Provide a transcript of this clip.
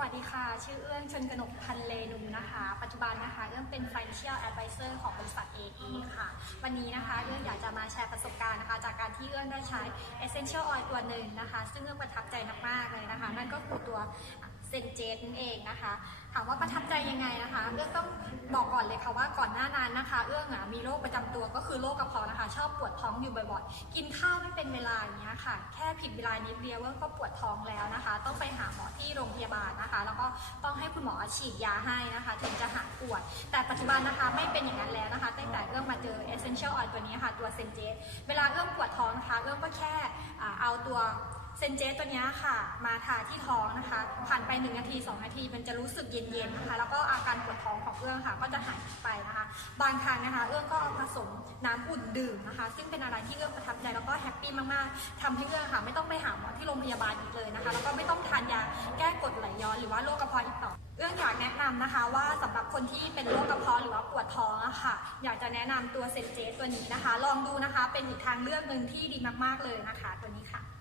วัสดีค่ะ ชื่อเอื้องชนกนกพันเลนุนะคะ ปัจจุบันนะคะเอื้องเป็น Financial Advisor ของบริษัท AE ค่ะ วันนี้นะคะเอื้องอยากจะมาแชร์ประสบการณ์นะคะ จากการที่เอื้องได้ใช้ Essential Oil ตัวหนึ่งนะคะ ซึ่งเอื้องประทับใจมากๆเลยนะคะ นั่นก็คือตัวเซนเจตนั่นเองนะคะ ถามว่าประทับใจยังไงนะคะ เอื้องต้องบอกก่อนเลยค่ะว่าก่อนหน้านั้นนะคะ เอื้องอะมีโรคประจำตัวก็คือโรคกระเพาะนะคะ ชอบปวดท้องอยู่บ่อยๆ กินข้าวไม่เป็นเวลาอย่างเงี้ยค่ะ แค่ผิดเวลานิดเดียวเอื้องก็ปวดท้องแล้วนะคะ ต้อง ที่โรงพยาบาลนะคะ แล้วก็ต้องให้คุณหมอฉีดยาให้นะคะ ถึงจะหายปวด แต่ปัจจุบันนะคะไม่เป็นอย่างนั้นแล้วนะคะตั้งแต่เอื้องมาเจอ Essential Oil ตัวนี้ค่ะ ตัวเซนเจเวลาเอื้องปวดท้องนะคะเอื้องก็แค่เอาตัวเซนเจสตัวนี้ค่ะ มาทาที่ท้องนะคะ ผ่านไป 1 นาที 2 นาที มันจะรู้สึกเย็นๆนะคะ แล้วก็อาการปวดท้องของเอื้องค่ะ ก็จะหายไปนะคะ บางครั้งนะคะ เอื้องก็เอาผ น้ำอุ่นดื่มนะคะ ซึ่งเป็นอะไรที่เรื่องประทับใจแล้วก็แฮปปี้มากๆทำให้เรื่องค่ะ ไม่ต้องไปหาหมอที่โรงพยาบาลอีกเลยนะคะ แล้วก็ไม่ต้องทานยาแก้กรดไหลย้อนหรือว่าโรคกระเพาะอีกต่อเรื่องอยากแนะนำนะคะว่าสำหรับคนที่เป็นโรคกระเพาะหรือว่าปวดท้องอะค่ะ อยากจะแนะนำตัวเซนเจตตัวนี้นะคะ ลองดูนะคะ เป็นอีกทางเลือกหนึ่งที่ดีมากๆเลยนะคะ ตัวนี้ค่ะ